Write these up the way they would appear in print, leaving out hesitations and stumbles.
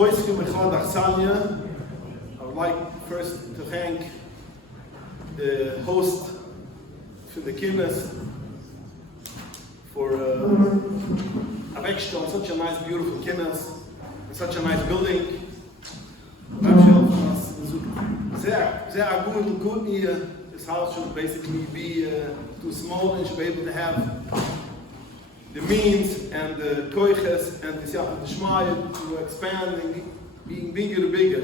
I would like first to thank the host for the Kינוס for Avexton, such a nice, beautiful Kינוס, and such a nice building. Sehr good here. This house should basically be too small and should be able to have the means and the koiches and the shmaya to expand and being bigger and bigger.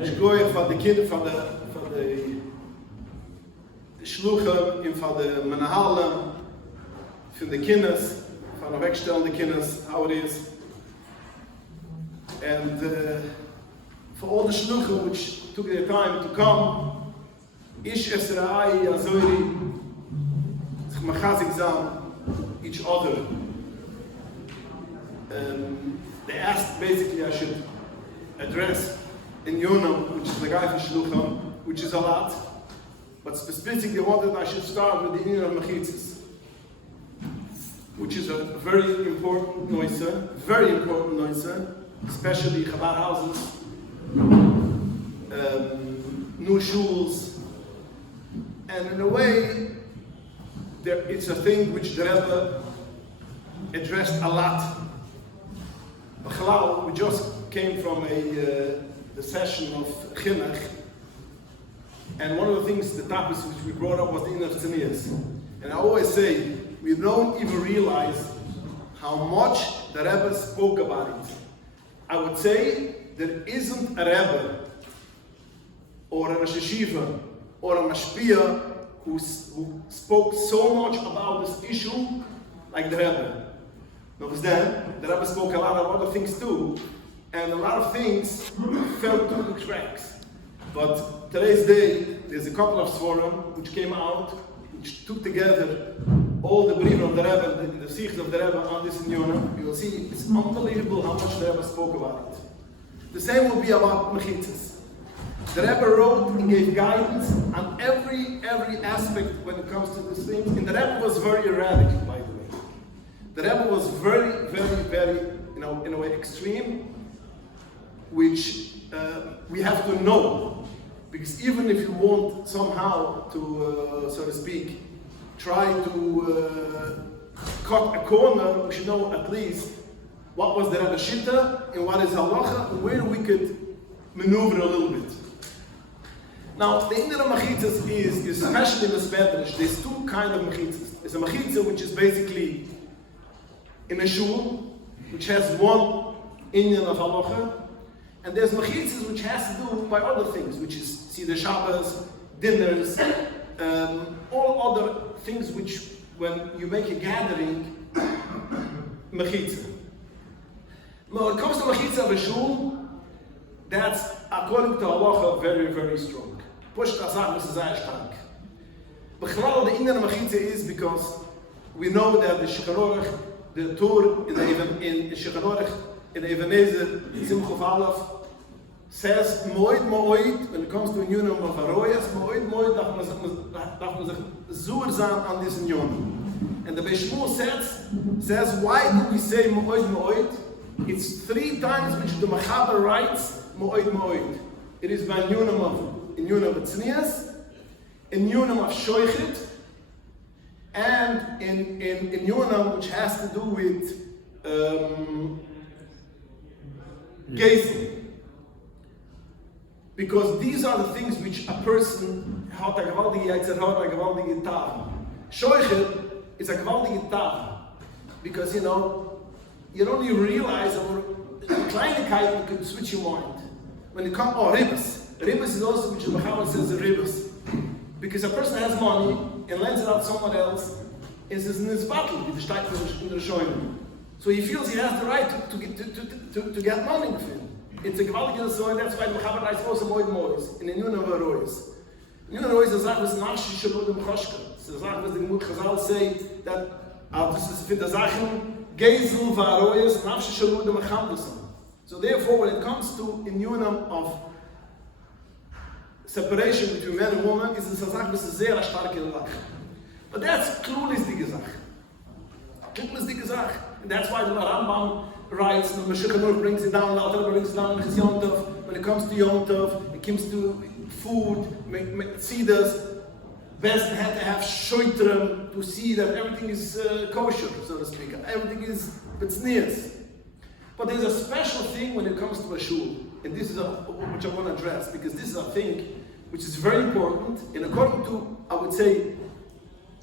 Ich gehe von the Kinder, von the Schluchim and von the Menahalen, from the Kינוס, von der wegstellende Kינוס, how it is. And for all the Shluchim which took their time to come, Ish Esra'ai Azori, sich machazik zam, each other. They asked basically I should address in Yonam, which is the guy for Shluchim, which is a lot, but specifically they wanted I should start with the Inyan of Mechitzas, which is a very important noise, especially Chabad houses, new shuls, and in a way, it's a thing which the Rebbe addressed a lot. We just came from the session of Chinuch, and one of the things, the topics which we brought up was the Inyan of Tznius. And I always say, we don't even realize how much the Rebbe spoke about it. I would say there isn't a Rebbe or a Rosh Yeshiva or a Mashpia who spoke so much about this issue like the Rebbe. Because then, the Rebbe spoke a lot of other things too, and a lot of things fell through the cracks. But today's day, there's a couple of Svarim which came out, which took together all the B'rim of the Rebbe, the Sikhs of the Rebbe on this in Yonah. You will see, it's unbelievable how much the Rebbe spoke about it. The same will be about Mechitzas. The Rebbe wrote and gave guidance on every aspect when it comes to these things. And the Rebbe was very radical, by the way. The Rebbe was very, in a way, extreme, which we have to know. Because even if you want somehow to, so to speak, try to cut a corner, we should know at least what was the Rebbe Shitta and what is halacha, and where we could maneuver a little bit. Now, the Inyan of Mechitzas is especially misbedrish. There's two kinds of Mechitzas. There's a Mechitza which is basically in a shul, which has one Inyan of halacha, and there's Mechitzas which has to do by other things, which is Seder Shabbos, dinners, all other things which, when you make a gathering, Mechitza. When it comes to Mechitza of a shul, that's, according to halacha, very strong. Push the Asach, this is very strong. Bechlal, the Inyan of Mechitza is because we know that the Shulchan the Tur in Shulchan in the Ebenezer, Simchov Aleph, says moed, when it comes to Inyan of Aroyas, moed, darf man sich zur sein an this Inyan. And the Bishmur says, why do we say moed? It's 3 times which the Mechaber writes moed. It is by Inyan of Tznius, Inyan of Shoichet, and in Inyan which has to do with gazing. Because these are the things which a person hat a gewaltige Yitzhar, a gewaltige Tav. Shoichet is a gewaltige Tav. Because, you don't even realize that Kleinigkeit can switch your mind. When it comes, ribbis. Ribbis is also which the Mechaber says ribbis. Because a person has money and lends it out to someone else, and says in his battle, with the Stein in the Shoyim. So he feels he has the right to get money with him. It's a gewaltige Zoin, that's why the Mechaber writes also moed. In the Inyan of Aroyas. Inyan of Aroyas is a Zach was nafshi shalom dem choshka. It's a Zach was the Gemut Chazal say that this is for the Zachen gezel v'aroyas nafshi shalom dem achamdusan. So therefore, when it comes to Inyan of separation between man and woman, is a Zach was a sehr starke Lach. But that's klulistige Zach. And that's why the Rambam writes, the Meshach brings it down, the Alter brings it down, when it comes to Yom Tov, it comes to food, tzedus, best had to have shoitrim to see that everything is kosher, so to speak. Everything is b'tznius. But there's a special thing when it comes to a shul, and this is which I want to address, because this is a thing which is very important, and according to, I would say,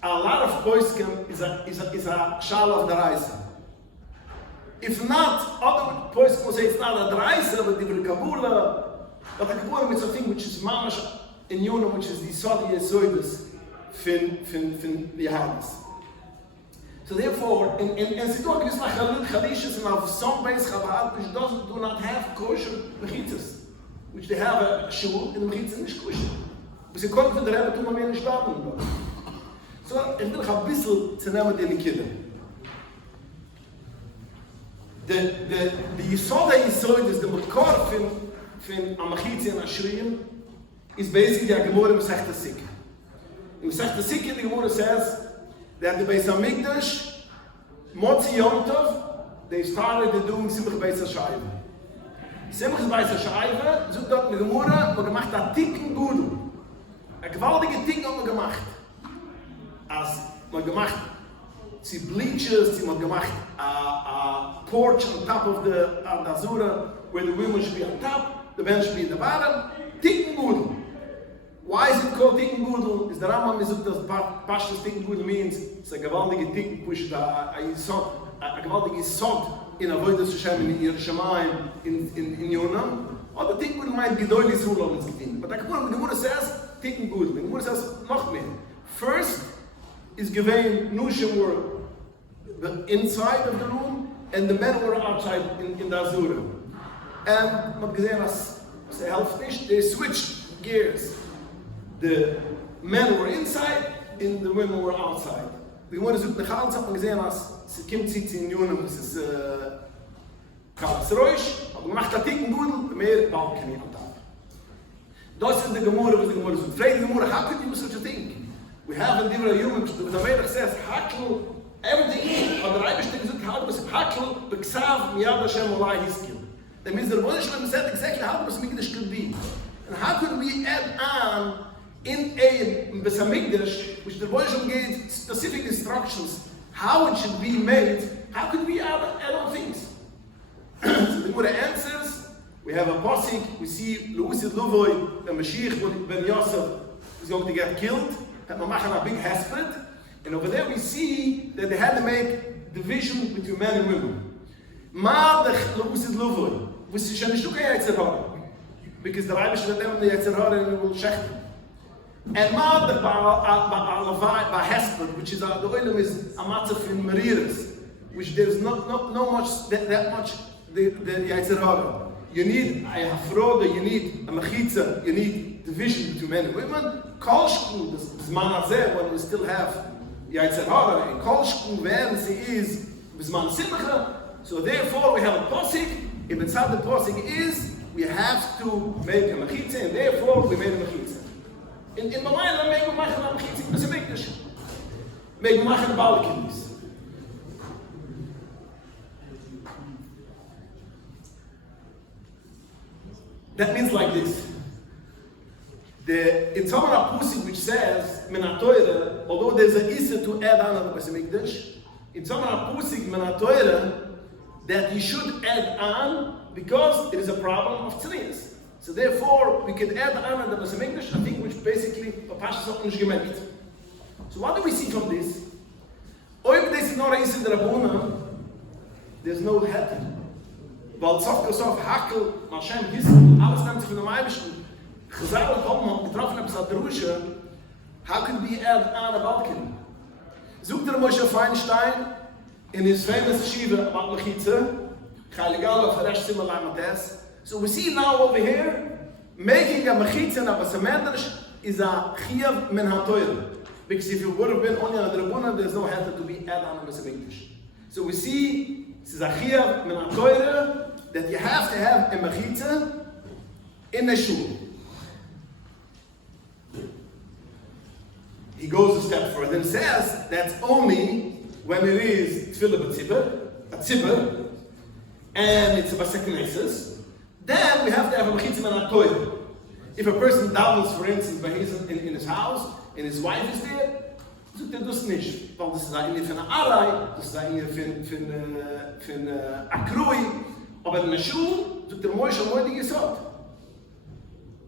a lot of poskim is a shala of the raisa. If not, other poskim will say it's not a raisa, but the kabula. But the kabula is a thing which is mamash in Yonah, which is the sadi yesoidus fin lihadis. So therefore, and Sidor gives like Chalishas and of some base Chabad which do not have kosher mechitzas, which they have a shul and the mechitza is kosher. But sie konnten der Rebbe tun mehr nicht starten. So, ich will noch ein bisschen zu nehmen den Kindern. The Yisod HaYisod is the Makor von Amachitzi and Ashrim is basically a Gemara in Masechta Sikha. In Masechta Sikha, the Gemara says that the Beis HaMikdash, Motzi Yom Tov, they started doing Simchas Beis HaShayva. Simchas Beis HaShayva, sucht dort eine Gemara, wo gemacht hat Ticken Gudel. Ein gewaltige Ding hat man gemacht. Als man gemacht, sie bleaches, sie man gemacht a porch on top of the Azura, where the women should be on top, the men should be in the bottom. Ticken Gudel. Why is it called Ticken Gudel? Is the Rambam is that Pashtas Ticken Gudel means it's a gewaltige Ticken push, a gewaltige Yisod in Avodas Hashem in Yerushalayim in Yonah. Or the Ticken Gudel meint Gdoli Zulam is gedient. But the Gemara says Ticken Gudel. The Gemara says noch mehr. First is given Nushim were the inside of the room and the men were outside in the Azura. And man gesehen as the helft nicht, they switched gears. The men were inside and the women were outside. The Gemara sucht nach Hals, hat man gesehen as es kommt in Yonah, es ist Kalsroish, aber gemacht hat Ticken Gudel, mehr Balken on top. Das ist the Gemara, was the Gemara sucht. Frage the Gemara, how could you do such a thing? We have in Divra Yom, the Melech says, Hakel, everything, but the Reibishter says, how does Hakel, Beksav, Miyad Hashem, Olai Hiskil. That means the Rebbe Shalom said exactly how the Besamikdash could be. And how could we add on in a Besamikdash, which the Rebbe Shalom gave specific instructions, how it should be made, how could we add on things? So the Gemara answers, we have a posik, we see Leusid Luvoy, the Mashiach, Ben Yosef, is going to get killed. That a big hesped, and over there we see that they had to make division between men and women. Ma the Leusid Luvoy, which is schon nicht okay Yetzirah, because the Rebbe should have the Yetzirah and will check them. And ma the Ba hesped, which is the oilam is a matzah in Mariras, which there's not much that much the Yetzirah. You need a hafroda, you need a mechitza, you need division between men and women. Kolshku, the Zman Hazeh, when we still have Yetzer Hara, and Kolshku, when she is Zman Simcha, so therefore we have a posik, if inside the posik is, we have to make a mechitza, and therefore we made a mechitza. In Malayla, make a mechitza, it's a mikdash. Make a balkins. That means like this. In some Pusik which says, Menatoira, although there's an issa to add on to the Besamikdash, in some Pusik, Menatoira, that you should add on because it is a problem of tznius. So therefore, we can add on to the Besamikdash, a thing which basically, so what do we see from this? If this is not a issa de Rabuna, there's no heter. Weil Sof Hakel, Hashem Hiskel, alles nimmt sich von dem Eibischen. Chazal kommen, getroffen haben, sagt der Rusche, how could we add on a Balkan? Sucht der Moshe Feinstein in his famous Shiva about Mechitza, Chaligal of Resh Simmer Lamates. So we see now over here, making a Mechitza and a Basamandash is a Chiyav Men HaToyer. Because if you would have been only on the Rabuna, there's no heter to be add on a Basamikdash. So we see, this is a Chiyav Men HaToyer, that you have to have a mechitza in a shul. He goes a step further and says that's only when it is tefillah b'tzibur, a tzibur, and it's a Basekneses, then we have to have a mechitza and a toilet. If a person davens, for instance, when he's in his house, and his wife is there, so they do nicht. Weil das ist eine von einer Arai, das ist eine von Akrui, aber in der Schule, so der Moishe Moidi gesagt.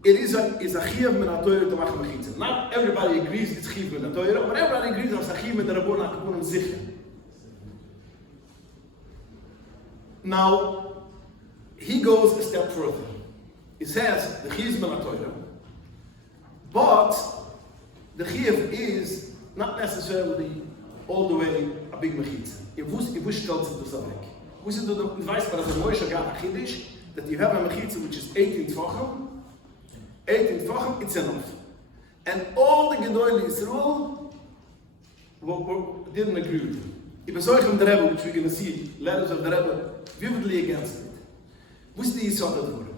It is a chiv min ha-Torah to machen mechitza. Not everybody agrees it's chiv min ha-Torah, but everybody agrees it's a chiv min ha-Rabon ha-Kapunim zichya. Now, he goes a step further. He says the chiv min ha-Torah, but the chiv is not necessarily all the way a big mechitza. If we stellt sich das weg. We see the advice by the Moshe got a chiddush that you have a mechitza which is 18 tvachim. 18 tvachim, it's enough. And all the Gdoli Yisrael didn't agree with him. If I saw him the Rebbe, which we're going to see, letters of the Rebbe, vividly against it. Wo ist die Yisrael geworden?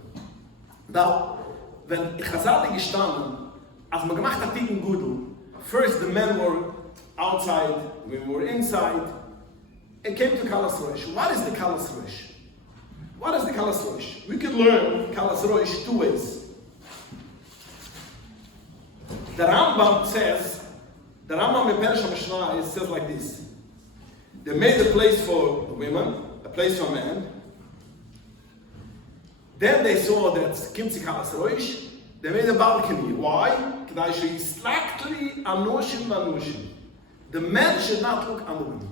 Now, when Chazal gestanden, als man gemacht hat in Gudel, first the men were outside, women were inside, and came to Kalas Rosh. What is the Kalas Rosh? What is the Kalas Rosh? We could learn Kalas Rosh two ways. The Rambam says, the Rambam in Pershah Mishnah says like this. They made a place for women, a place for men. Then they saw that Kimtzi Kalas Rosh, they made a balcony. Why? The men should not look on the women.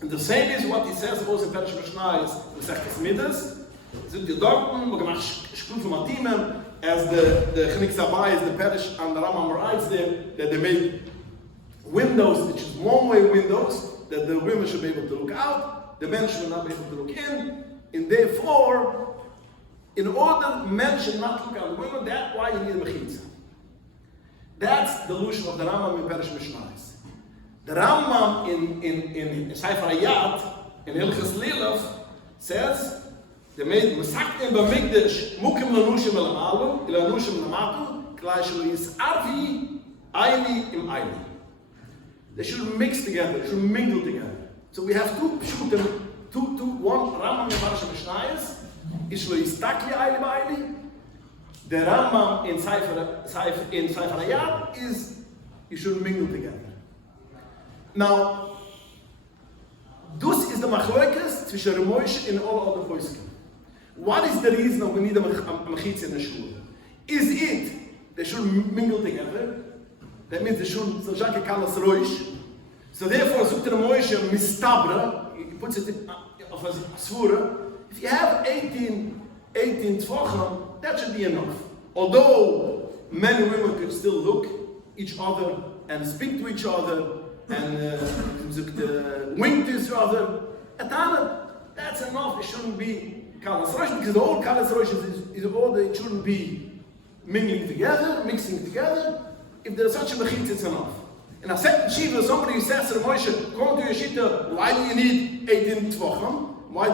And the same is what he says also in Pershah Mishnah is the Sechtes Midas. Sind die Dorten, wo gemacht Spruch von Timem, as the Chnik is the Perish and the Rambam writes there, that they made windows, which is one-way windows, that the women should be able to look out, the men should not be able to look in, and therefore, in order men should not look at the women, that's why you need a mechitza. That's the illusion of the Rambam in Perish Mishnah. The Rambam in Sefer Hayat, in Hilchas Lilov, says, they made Masaktim B'mikdash Mukim Lanushim Elamalu, Ilanushim Lamatu, Klashlu Yisarvi, Aili Im Aili. They should mix together, they should mingle together. So we have two pshutim, one Rambam in Parashat Mishnayos, Ishlo Yistakli Aili B'Aili. The Rambam in Sefer Hayat is, you should mingle together. Now, this is the machlokes zwischen Moshe and all other poskim. What is the reason that we need a mechitza in the shul? Is it they should mingle together? That means they should zajake kalas roish. So therefore, Zukter Moshe mistabra, he puts it of a svura. If you have 18 tvachim, that should be enough. Although men and women could still look each other and speak to each other and wink to each other, that's enough. It shouldn't be Kalas Rosh, because the whole Kalas Rosh is all it shouldn't be mingling together, mixing together. If there's such a mechitza, it's enough. In a second shiva, somebody says to Moshe, come to your shita, why do you need 18 tvachim? Why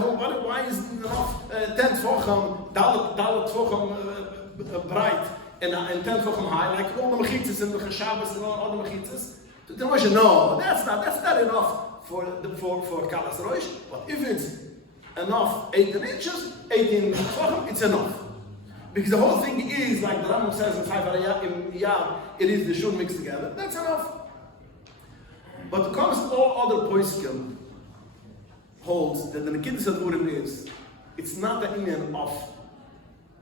is it enough 10 tvachim, dalet tvachim bright, and 10 tvachim high, like all the mechitzas and the chashavas and all the mechitzas? So the Moshe, no, that's not enough for Kalas Rosh, but if it's enough 18 inches, 18 tvachim, it's enough. Because the whole thing is, like the Rambam says in Sefer Hayat, it is the shul mixed together. That's enough. But it comes to all other poskim holds that the Kiddush Avurim is, it's not the union of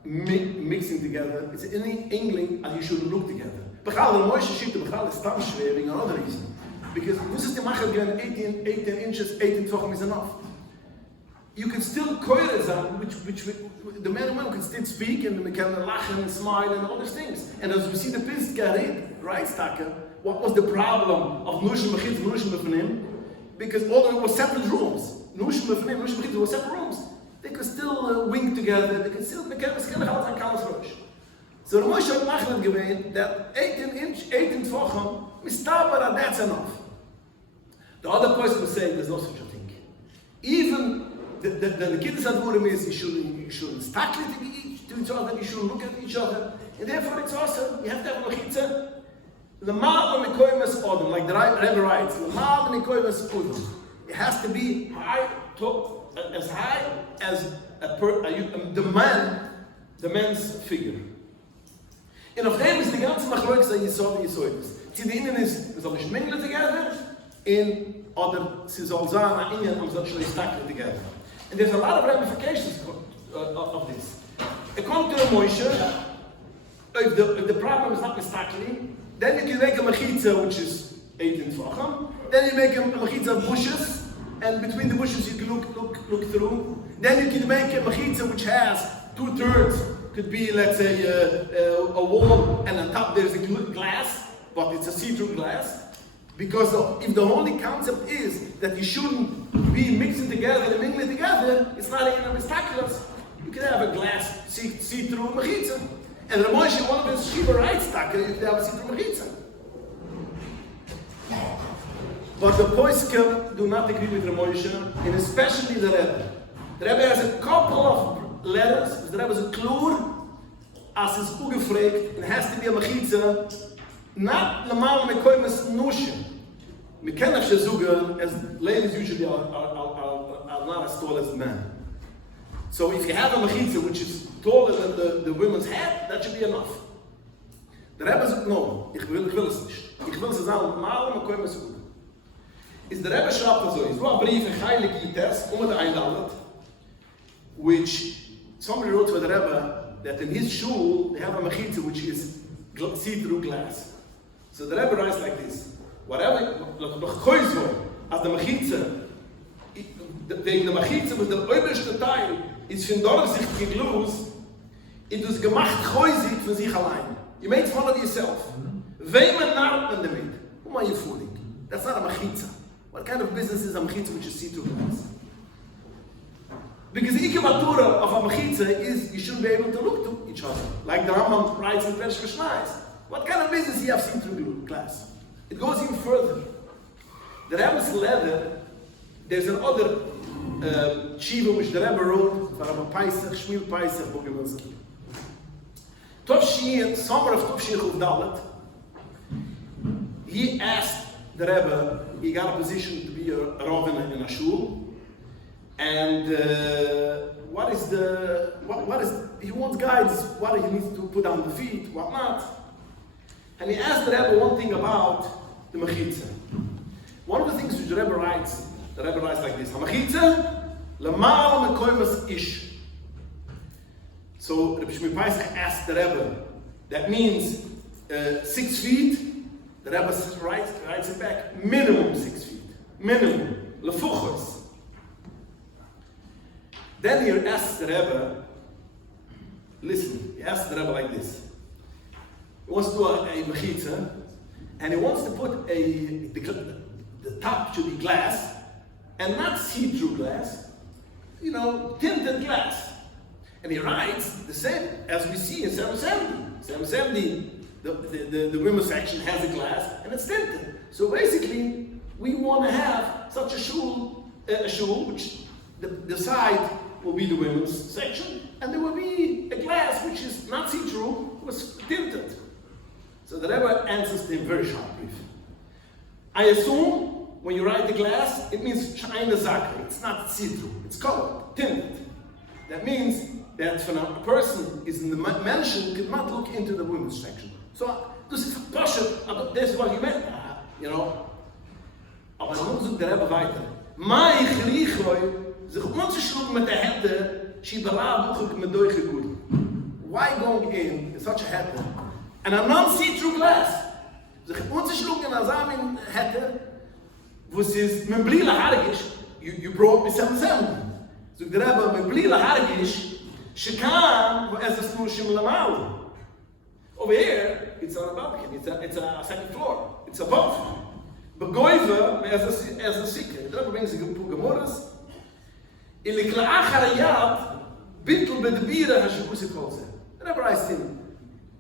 mixing together, it's any angling and you should look together. Bechal, the Moshe Shita, Bechal is tam schwering, another reason. Because this is the Machal given 18 inches, 18 tvachim is enough. You can still koyerezan, which the man and woman can still speak and they can laugh and smile and all these things. And as we see the Pist Garit, right, Staka, what was the problem of Nushim Mechitz, Nushim Mefnim? Because although it was separate rooms, Nushim Mefnim, Nushim Mechitz were separate rooms. They could still wink together, they could still make a skillhouse and Kalas Rosh. So the Moshe Machlet given that 18 tvachim, mistabara, that's enough. The other person was saying there's no such a thing. Even the Kiddush Avurim is you shouldn't stack it to each other, you shouldn't look at each other, and therefore it's also you have to have a mechitza. L'mal mikoymes odom, like the Rebbe writes, l'mal mikoymes odom. It has to be high top as high as the man's figure. En auf dem ist die ganze Machloek sein Yesod. Sie die Innen ist, wir sollen nicht mingle together, oder sie soll sein, na Innen, und sie soll together. And there's a lot of ramifications of this. It comes to a Moshe, if the problem is not mistakli, then you can make a machitza which is 18 tvachim. Then you make a machitza of bushes, and between the bushes you can look through. Then you can make a machitza which has 2/3. Could be, let's say, a wall, and on top there's a glass, but it's a see-through glass. Because if the only concept is that you shouldn't be mixing together and mingling together, it's not even a mistaklis. You can have a glass see-through mechitza. And the Moshe, one of his Shiva writes, you can have a see-through mechitza. But the Poiskim do not agree with the Moshe, and especially the Rebbe. The Rebbe has a couple of letters, the Rebbe is a klur, as is ugefragt, and it has to be a mechitza, not normal mekoymes nushin. We cannot say as ladies usually are not as tall as men. So if you have a mechitza which is taller than the women's head, that should be enough. The Rebbe says, no, ich will es nicht. Ich will es sagen, normal mekoymes nushin. Is the Rebbe schreibt so, is a brief in Heilige Gites, der Einladet, which somebody wrote for the Rebbe that in his shul they have a mechitza which is see-through glass. So the Rebbe writes like this: whatever, noch koizoi, as the mechitza, wegen der mechitza, was der oberste Teil ist von durchsichtige Glus, it is gemacht koizig für sich allein. You made fun of yourself. Wem narrt man damit? Who are you fooling? That's not a mechitza. What kind of business is a mechitza which is see-through glass? Because the ikebatura of a mechitza is you shouldn't be able to look to each other. Like the Rambam writes in Persh Mishnayos. What kind of business do you have seen through glass? It goes even further. The Rebbe's leather, there's another Shiva which the Rebbe wrote for Rabbi Paisach, Shmuel Paisach, Bogemelzer. Tovshin, summer of Tovshin Chuvdalet, he asked the Rebbe, he got a position to be a Rav in a shul. And he wants guides, what he needs to put on the feet, what not. And he asked the Rebbe one thing about the mechitza. One of the things which the Rebbe writes like this: "Mechitza lamal mekoymas ish." So Rabbi Shmuel Paisach asked the Rebbe, that means 6 feet. The Rebbe writes it back, minimum 6 feet, minimum lefuchos. Then he asks the Rebbe, listen, he asks the Rebbe like this. He wants to do a mechitza, and he wants to put the top should be glass, and not see-through glass, tinted glass. And he writes the same as we see in 770. 770, the women's section has a glass, and it's tinted. So basically, we want to have such a shul which the side will be the women's section, and there will be a glass which is not see-through, was tinted. So the Rebbe answers to him very sharply. I assume when you write the glass, it means shine zaka. It's not see-through, it's colored, tinted. That means that when a person is in the mansion, cannot look into the women's section. So this is this is what he meant, Aber dann sucht der Rebbe weiter. Mai chrichoi, sich unzuschlucken mit der Hette, schibala buchig mit durchgegut. Why going in such a Hette? And a non-see-through glass. Sich unzuschlucken als in Hette, wo es ist, mit blila hargisch, you brought me 770. So der Rebbe, mit blila hargish, shekam, as a snushim lamal. Over here, it's on a balcony, it's a second floor, it's above. Begoive, as a secret. The Rebbe brings the Gemorahs. In the Kla'acharayat, Bittul Bedebira Hashakusi calls it. The Rebbe asked him,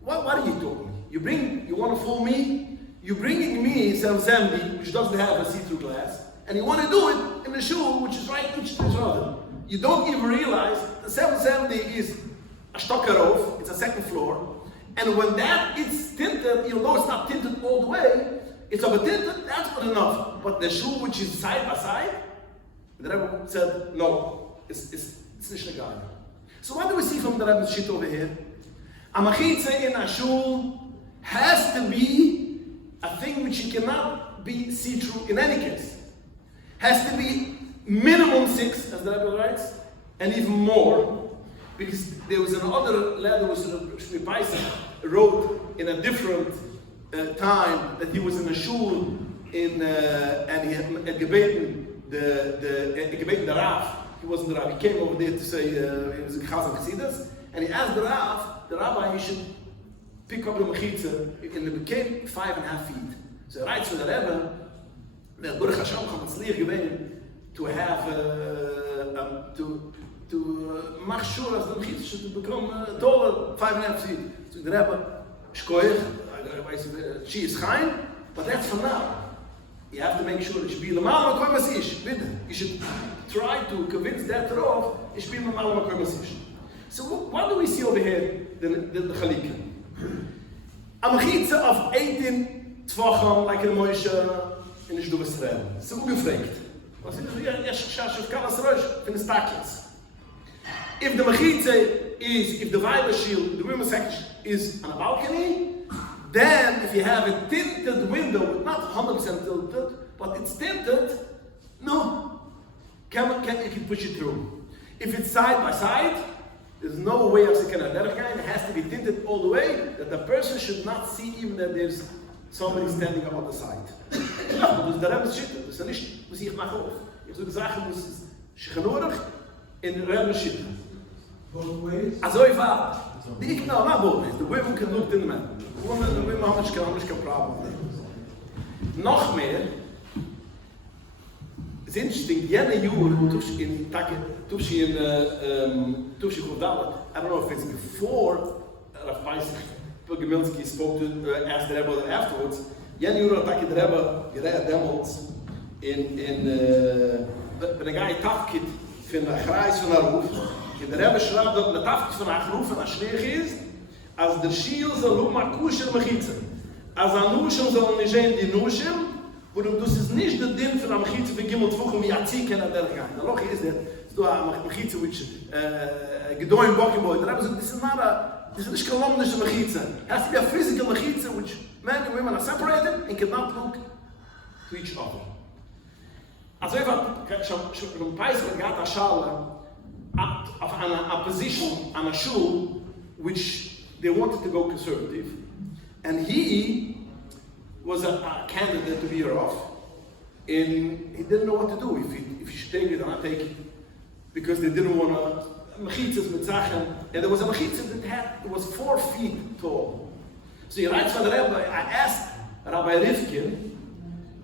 what are you talking? You want to fool me? You're bringing me some Zambi, which doesn't have a see-through glass, and you want to do it in the shul, which is right next to each other. You don't even realize the 770 is a Stockerov, it's a second floor, and when that is tinted, even though it's not tinted all the way, it's of a tinted, that's good enough. But the shul which is side by side, the Rebbe said, no. it's nicht legal. So what do we see from the Rebbe's shit over here? A machitza in a shul has to be a thing which you cannot be see-through in any case. Has to be minimum 6, as the Rebbe writes, and even more, because there was another letter which Shmi Paisa wrote in a different time that he was in a shul and he had gebeten the Rav. He wasn't the Rav. He came over there to say he was a Chazan Chassidus, and he asked the Rabbi, he should pick up the mechitza, and it became 5.5 feet. So he writes for the Rebbe that Baruch Hashem Chatzliach gewesen to have to make sure that the mechitza should become taller, 5.5 feet. So the Rebbe, she is fine, but that's for now. You have to make sure it should be l'mal makom asish. You should try to convince that Rav it should be l'mal makom asish. So what do we see over here? The Chalika. A mechitza of 18 tvacham, like in Moshe in the Shduv Israel. So ungefragt. Was ist das? Yes, Shash of Kalas Rosh in the Stakis. If the mechitza is, if the Weiber shield, the women's section is on a balcony, then if you have a tinted window, not 100% tilted, but it's tinted, no, you can push it through. If it's side by side, there's no way of seeing another kind. It has to be tinted all the way that the person should not see even that there's somebody standing on the side. Ja, dus daar hebben we zitten. Dus dan is het zich maar op. Ik zou zeggen, dus is genoeg in de ruimte zitten. Both ways? Also ich war, ich know, not both ways. The women can look in the man. The women haben nicht kein Problem. Noch mehr, it's interesting, jene Jure, Tushi Gudala, I don't know if it's before Rav Paisach Gimilski spoke to, asked the Rebbe afterwards, jene Jure Taki the Rebbe, gereed demos, when a guy tafkit von der Kreis von der Ruf, in der Rebbe schreibt, dass der tafkit von der Ruf von der Schneech ist, als der Schiel soll Kushel Mechitza. Als Nushim soll nicht sehen die Nushim, worum das ist nicht der Ding von der Mechitza für Gimel Tfuchem wie Aziken an der Gang. Der Loch ist du a Mechitza which gedoin Bokkenboy. Der Rebbe sagt, this is nicht kolumnische Mechitza. It has to be a physical Mechitza which men and women are separated and cannot look to each other. Also ich habe schon Paisach gehabt, a Schale, of a position, on a shul, which they wanted to go conservative. And he was a candidate to be a Rav, and he didn't know what to do, if he should take it or not take it, because they didn't want to, mechitzas mit Sachen, and there was a mechitza that was 4 feet tall. So he writes for the Rebbe, I asked Rabbi Rivkin,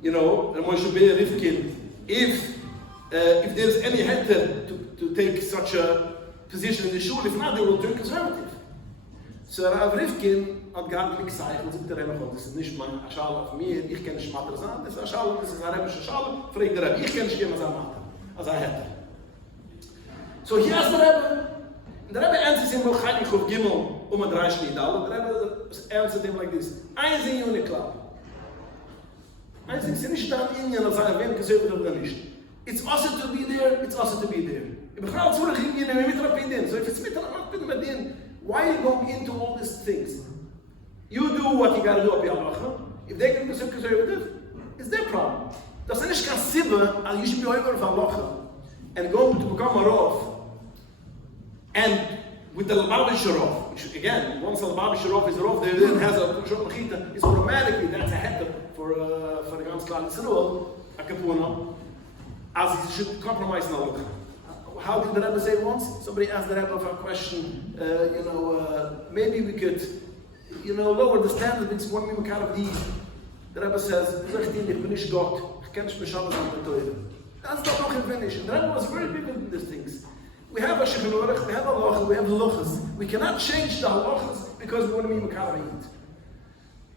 you know, Moshe Be'er Rivkin, if there's any heter to take such a position in the shul, if not, they will turn conservative. So Rabbi Rivkin hat gehabt mit Zeichen, sagt der Rebbe, das ist nicht mein Schale auf mir, ich kenne Schmatter sein, das ist eine Schale, das ist eine rebische Schale, fragt der Rebbe, ich kenne nicht jemand sein Matter, als er hätte. So hier ist der Rebbe, der Rebbe answers him, wo kann ich auf Gimel, ein 3 Schniedal, der Rebbe answers him like this, eins in Uniclub. Eins ist nicht da in Indien, als er wen gesucht oder nicht. It's also to be there, it's also to be there. Ich begreife zu in Indien, mit Rapidin, so if it's mit Rapidin, why are you going into all these things? You do what you gotta do up your halacha. If they can be conservative, it's their problem. Das ist nicht kein Sibbe, and you should be over for halacha and go to become a Rav. And with the Lubavitcher Rav, which again, once the Lubavitcher Rav is a Rav, they then has a Shot Mechita, it's automatically that's a heter for the ganz Klal Yisrael, a kapuna, as he should compromise in halacha. How did the Rebbe say once? Somebody asked the Rebbe a question, maybe we could, lower the standard, it's one minute kind of these. The Rebbe says, ich bin nicht Gott, ich kenne nicht mehr alles an der Teure. That's not noch finish. And the Rebbe was very big in these things. We have a Shechanurach, we have a Halacha, we have Halachas. We cannot change the Halachas because we want to be Makara Eid.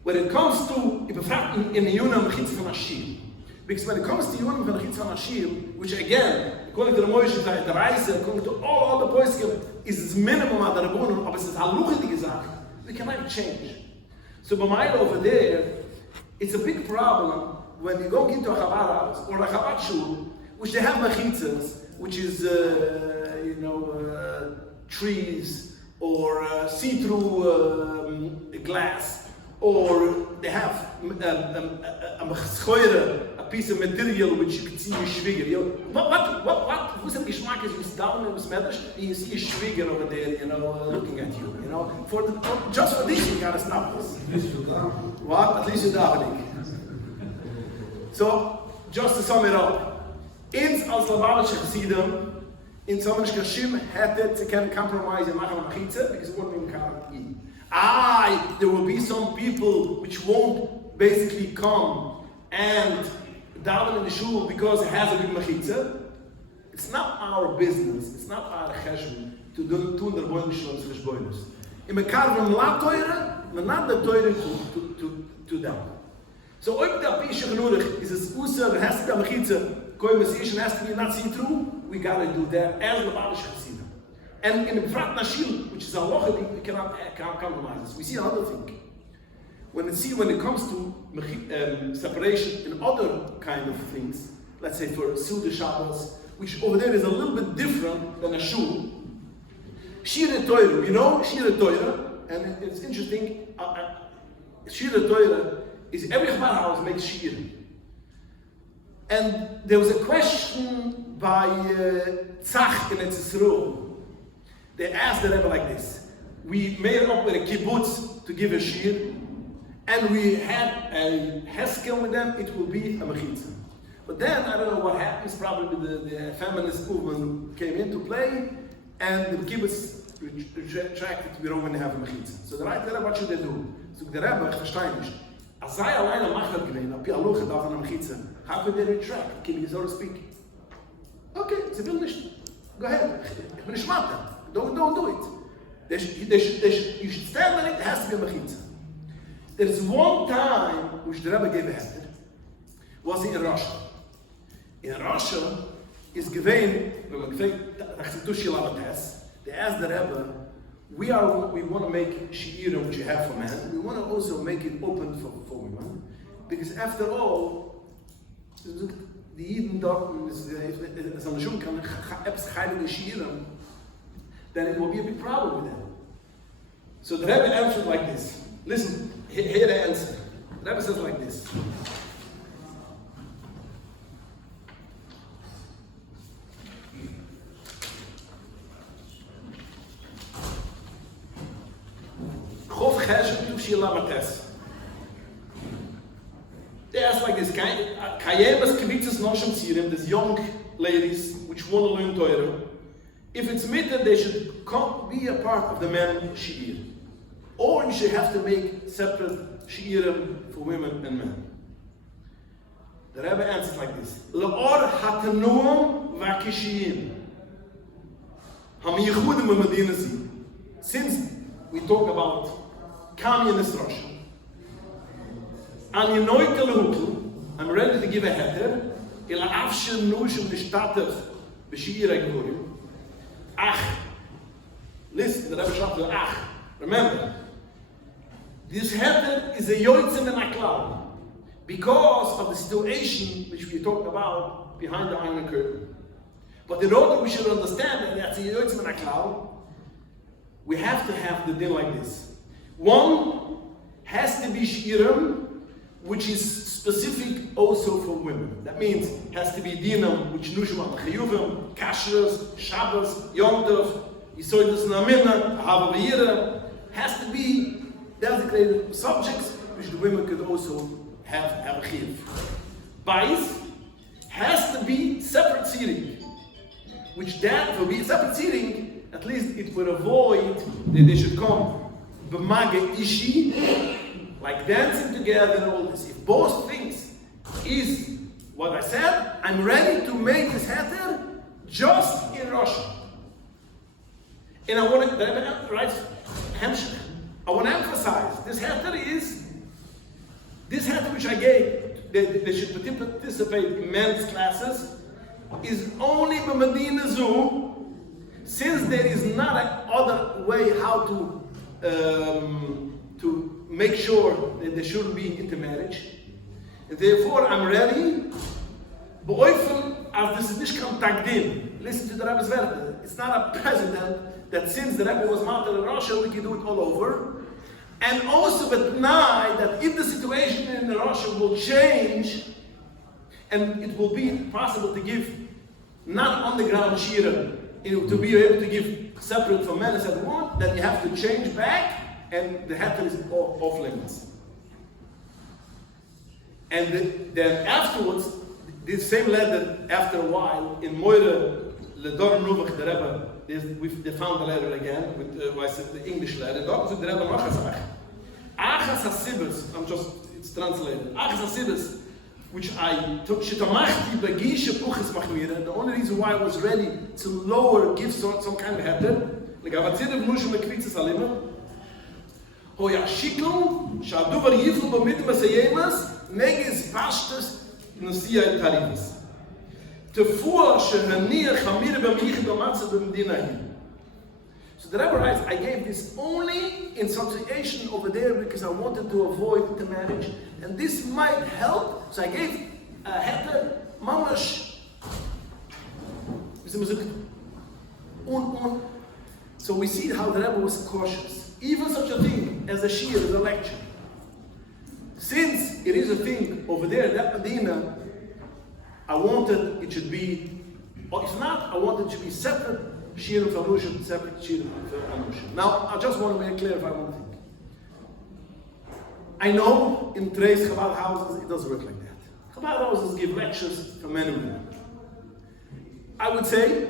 When it comes to, in the Yunam Mechitza von Ashir, because when it comes to Yunam Mechitza von Ashir, which again, according to the Moshe, the Reise, according to all the Poiskim, is minimum at the Rabbunon, but it's Haluchah gesagt, we cannot change. So B'mayla over there, it's a big problem when you go into a Chabad house or a Chabad shul, which they have mechitzas, which is trees, or see-through glass, or they have a piece of material which you can see a schwieger. Who's the geschmack is you down in the smedders and you see a schwieger over there, looking at you. Just for this you gotta stop this. What? At least you davening. So, just to sum it up, ins als Labalische Chassidim, in so much Kashim had it to can compromise in Mchitzah because it wouldn't be there will be some people which won't basically come and daven in the shul because it has a big Mchitzah. It's not our business, it's not our cheshbon to do the Rabbeinu Shalom's cheshbonos. In Mekarvim la Torah, but not the Torah to them. So if the Pisha Genurig is a Usa, it has to be a Mchitzah, Koi Messiah has to be not see-through, we gotta do that as the Balish Chassidim. And in the Befrat Nashil, which is a locha, we cannot compromise this. We see another thing. When it comes to separation in other kind of things, let's say for Suda Shabbos, which over there is a little bit different than a shul. Shir Torah, Shir Torah, and it's interesting, Shir Torah is every Chabad house makes Shir. And there was a question by Tzach in Etzisruel. They asked the Rebbe like this. We made up with a kibbutz to give a shir, and we had a heskel with them, it will be a mechitza. But then, I don't know what happens, probably the feminist movement came into play, and the kibbutz retracted, we don't want to have a mechitza. So the right Rebbe, what should they do? So the Rebbe, ich verstehe nicht. Als zij alleen een macht gewesen, op je aloge dag van een mechitza, how could they retract? Can you so to speak? Okay, ze wil nicht. Go ahead. Ik ben een schmatter. Don't do it. You should stand on it, it has to be a mechitza. There's one time which the Rebbe gave a heter, was in Russia. In Russia is given, when man they asked the Rebbe, we want to make shi'urim which you have for men, we want to also make it open for women, because after all, the Yidden dort, as an Shul kann etwas heilige shi'urim, then it will be a big problem with them. So the Rebbe answered like this. Listen, hear the answer. The Rebbe says like this. They asked like this, these young ladies which want to learn Torah, if it's mitzvah, they should be a part of the men shi'ir. Or you should have to make separate shi'irim for women and men. The Rebbe answers like this. La'or hatanuam v'akishiyim. Hamiyichudim v'madinasi. Since we talk about communist Russia, I'm ready to give a heter. Ila afshin nushim nishtatev b'shi'ir ha'gvurim. Listen, the Rebbe Shabbat to Ach. Remember, this heter is a yoitzim and aklav because of the situation which we talked about behind the iron curtain. But in order we should understand that that's a yoitzim and aklav, we have to have the din like this. One has to be shi'urim, which is specific also for women. That means it has to be dinam, which nushum al chayuvim, kashrus, shabbos, yom tov, yisoidus namina, hava v'yira, has to be designated subjects which the women could also have a chiv. Bais has to be separate seating, which that will be separate seating, at least it would avoid that they should come b'maga ishi, like dancing together and all this. If both things is what I said, I'm ready to make this heter just in Russia. And I want to emphasize, this heter which I gave, they should participate in men's classes, is only b'Medina Zu, since there is not an other way how to make sure that there shouldn't be intermarriage. And therefore, I'm ready. Beoifel, as this is nicht kein Tagdim. Listen to the Rebbe's word. it's not a precedent that since the Rebbe was martyred in Russia, we can do it all over. And also deny that if the situation in Russia will change, and it will be possible to give not on the ground shiur, to be able to give separate for men and separate women, then you have to change back, and the heter is off limits. And then afterwards, this same letter, after a while, in Moire Ledor Nuvach, the Rebbe, they found the letter again, with the English letter. Dort was the Rebbe noch gesagt. Achas HaSibes, it's translated. Achas HaSibes, which I took Shitamachti Bagisha Puchas Machmira, the only reason why I was ready to lower, give some kind of heter, like Avatzir Mushum Mekvitzes Alima, O Yashiklu, Shaduvar Yiflu Bamid Masayemas, Negis Pashtas, Nusia Taribis. Tefua Shehanir Chamir Bamich Bamatza Bamdinahi. So the Rebbe writes, I gave this only in substitution over there because I wanted to avoid the marriage, and this might help. So I gave a heter mamash. So we see how the Rebbe was cautious. Even such a thing as a shiur, as a lecture. Since it is a thing over there, that Medina, I wanted it should be, or if not, I wanted it to be separate shiur for Anushim, separate shiur for Anushim. Now, I just want to clarify one thing. I know in today's Chabad houses, it doesn't work like that. Chabad houses give lectures for men and women. I would say,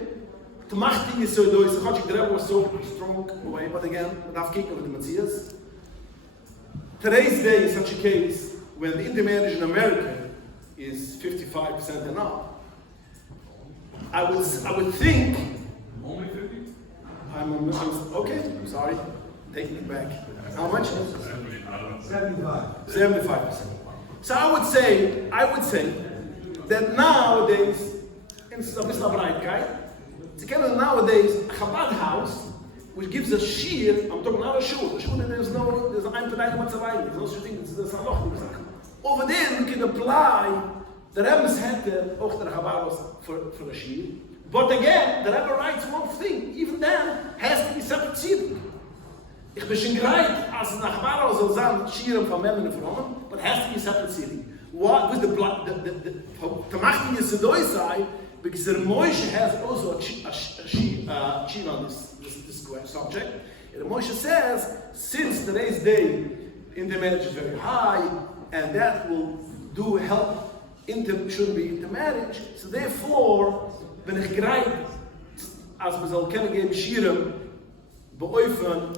to machting is so dois, the Rebbe was so strong away, but again, I've kicked over the Matthias. Today's day is such a case when the intermarriage in America is 55% and up. I would think. Only 50? I'm okay. I'm sorry. Taking it back. How much? 75%. So I would say that nowadays, in nowadays, a Chabad house, which gives a shiur, I'm talking not a shul. A shul, there's an einverleiding whatsoever. There's no such thing. There's a halacha. Over there, we can apply the Rebbe's heter auch der Chabad for a shiur. But again, the Rebbe writes one thing. Even then, has to be separate tzibur. Ich bin schon bereit, als ein Chabad soll sein shiur von Männern und Frauen, but has to be separate tzibur. What with the machting is the doy side, because the Moshe has also a chiv on this subject. And the Moshe says, since today's day, intermarriage is very high, and that will help shouldn't be intermarriage. So therefore, when ich bereit, als man soll kennengeben, shiurim, beäufen,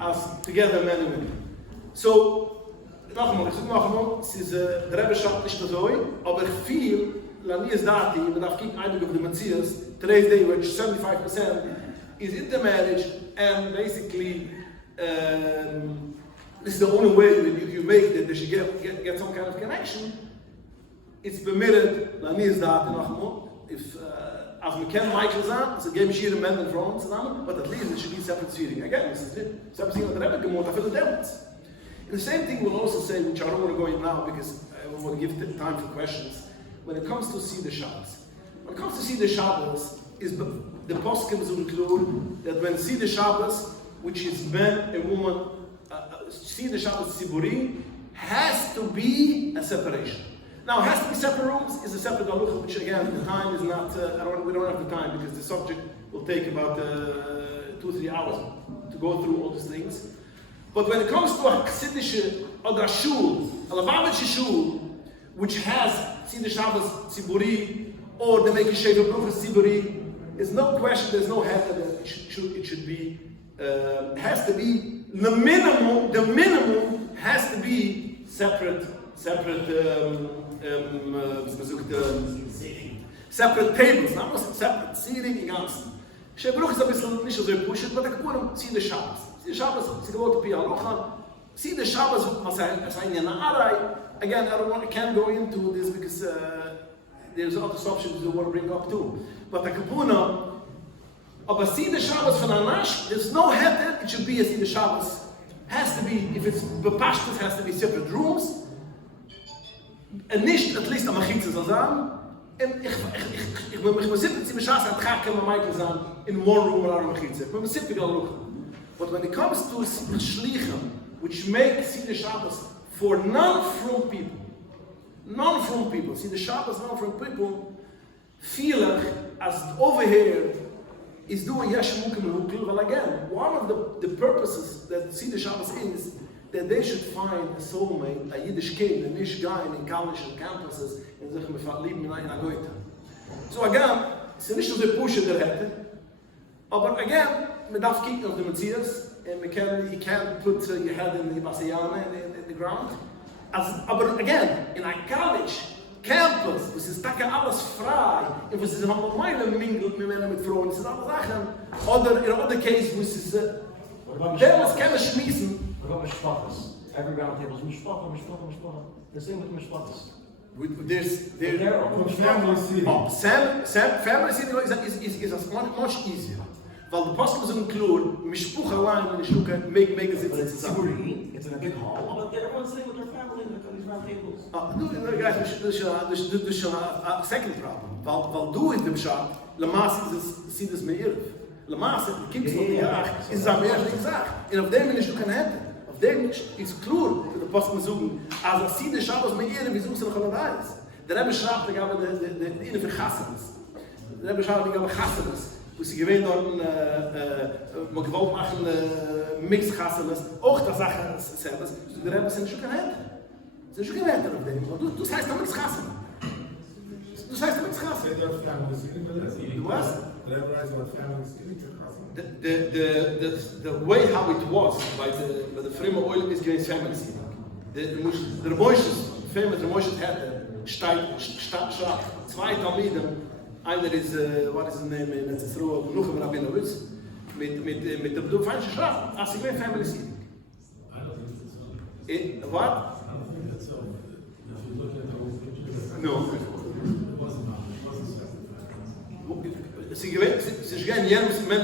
as together men and women. So, noch einmal, der Rebbe schaut nicht so, aber viel, Lanias Dati, man darf kicken einige of the Matthias, today's day, which 75% is intermarriage, and basically, this is the only way that you make that they should get some kind of connection. It's permitted, Lanias Dati, noch einmal, if, as we can Michael sagen, it's a game shiur men and Frauen zusammen, but at least it should be separate seating. Again, this is it. Separate seating of the Rebbe gemort, after the demons. And the same thing we'll also say, which I don't want to go in now because I want to give time for questions. When it comes to see the Shabbos, is the poskim include that when see the Shabbos, which is men and woman, see the Shabbos tziburi, has to be a separation. Now, it has to be separate rooms, is a separate halucha, which again, the time is not, we don't have the time because the subject will take about 2-3 hours to go through all these things. But when it comes to a chassidische or a shul, a Lubavitcher shul, which has Seder Shabbos Tziburi or the Make Sheva Bruchas Tziburi, there's no question, there's no heter that it should be, has to be, the minimum has to be separate tables, not separate seating in ganzen. Sheva Bruchas ist ein bisschen nicht so pushet, but I can Seder Shabbos. Seder Shabbos, it's going to be halacha. Seder Shabbos, as I know, again, I can't go into this because there's other subjects we want to bring up too. But the kapuna, of a Seder Shabbos for Anash, there's no heter, it should be a Seder Shabbos. Has to be, if it's bepashtus, has to be separate rooms. And nicht, at least a machitza soll sagen. Ich bin mit Seder Shabbos, at Chak kann man Michael sagen. in one room around a mechitza. But when it comes to Schlichim, which make Seder Shabbos for non-from people, Seder Shabbos non-from people, feel as over here is doing Yeshmukim and Hukil. Well, again, one of the purposes that Seder Shabbos is that they should find a soulmate, a Yiddish kid, a nish guy in college and campuses, and sich mit verlieben in einer Goethe. So again, it's nicht so sehr pushen der hätte, aber again, man darf kicken auf die Metzias, and you can't put your head in the Basayana in the ground. Aber again, in a college, campus, es ist takke alles frei, und es ist noch meine mingelt mit Männern mit Frauen, es ist alle Sachen. Oder in other case, wo es ist, der muss keine schmissen. What about mishpachas? Every round table is mishpacha. The same with mishpachas. There's family seating. Family seating is much easier. Weil the possible is include mishpucha line and shluka make it zusammen. It's in a big hall, but everyone's sitting with their family in these round tables. Guys, this is a second problem. Weil du in dem Schad, Lamas sieht es mir irre. Lamas, the kicks of the Jahr, is am ersten Tag. Und auf dem nicht du kann hätten. Auf dem ist klar, dass der Post suchen, als er sieht, der Schabbos mit ihr, wie suchst du noch alle weiß. Der Rebbe schreibt, ich habe die Inne für Chassanes. Der Rebbe schreibt, ich habe Chassanes. Wo sie gewähnt dort, man gewollt machen, Mix Chassanes, auch das Sache selbst. Der Rebbe sind schon kein Händen. Sind schon kein Händen auf dem. Das heißt, Mix Chassanes. Das heißt, Mix Chassanes. Du weißt? The way how it was by the frame of oil is getting family seating. The Ramoshes, famous Ramoshes had statt zwei Talmiden. Einer ist, what is his name, in Zesruah, Mnuchem Rabinowitz, mit dem falschen Schlaf, als ich mehr family seating. What? I don't think that's so. If you look at the whole picture. No. It wasn't specified. Sie gehen